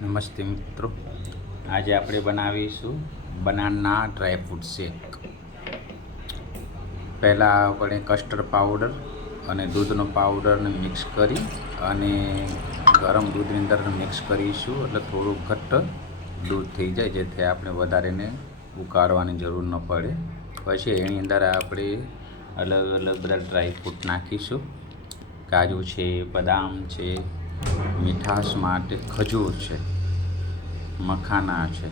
નમસ્તે મિત્રો, આજે આપણે બનાવીશું બનાના ડ્રાય ફ્રૂટ શેક. પહેલાં આપણે કસ્ટર્ડ પાવડર અને દૂધનો પાવડરને મિક્સ કરી અને ગરમ દૂધની અંદર મિક્સ કરીશું, એટલે થોડું ઘટ્ટ દૂધ થઈ જાય, જેથી આપણે વધારેને ઉકાળવાની જરૂર ન પડે. પછી એની અંદર આપણે અલગ અલગ બધા ડ્રાય ફ્રૂટ નાખીશું. કાજુ છે, બદામ છે, મીઠાશ માટે ખજૂર છે, મખાના છે.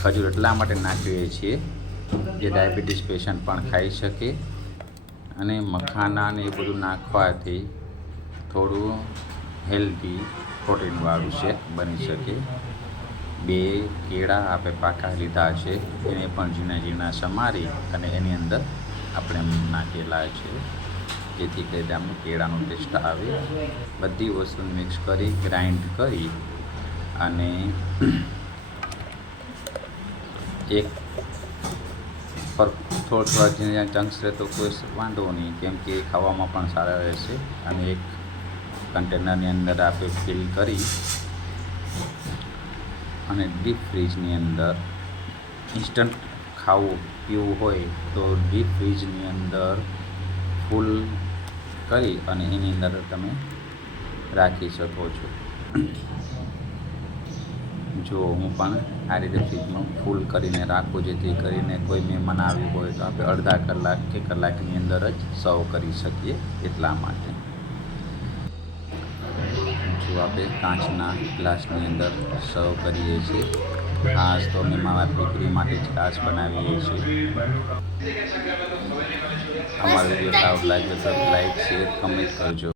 ખજૂર એટલા માટે નાખીએ છીએ જે ડાયાબિટીસ પેશન્ટ પણ ખાઈ શકે, અને મખાના ને એ બધું નાખવાથી થોડું હેલ્ધી પ્રોટીનવાળું શેક બની શકે. 2 કેળા આપણે પાકા લીધા છે, એને પણ ઝીણા ઝીણા સમારી અને એની અંદર આપણે નાખેલા છે, જેથી કરીને આપણે કેળાનો ટેસ્ટ આવે. બધી વસ્તુ મિક્સ કરી ગ્રાઇન્ડ કરી અને એક પર થોડા ઝીણા ચંક્સ રહે તો કોઈ વાંધો નહીં, કેમ કે ખાવામાં પણ સારા રહેશે. અને એક કન્ટેનરની અંદર આપણે ફિલ કરી અને ડીપ ફ્રીજની અંદર ઇન્સ્ટન્ટ ખાવું પીવું હોય તો ડીપ ફ્રીજની અંદર ફૂલ કરી અને એની અંદર તમે રાખી શકો છો. જો હું પણ આ રીતે ફ્રીજમાં ફૂલ કરીને રાખું, જેથી કરીને કોઈ મહેમાન આવ્યું હોય તો આપણે અડધા કલાક કે કલાકની અંદર જ સર્વ કરી શકીએ. એટલા માટે જો આપણે કાચના ગ્લાસની અંદર સર્વ કરીએ છીએ. ખાસ તો અમે મારા દીકરી માટે જ ખાસ બનાવીએ છીએ. અમારો વિડીયો સારો લાગ્યો તો લાઈક, શેર, કમેન્ટ કરજો.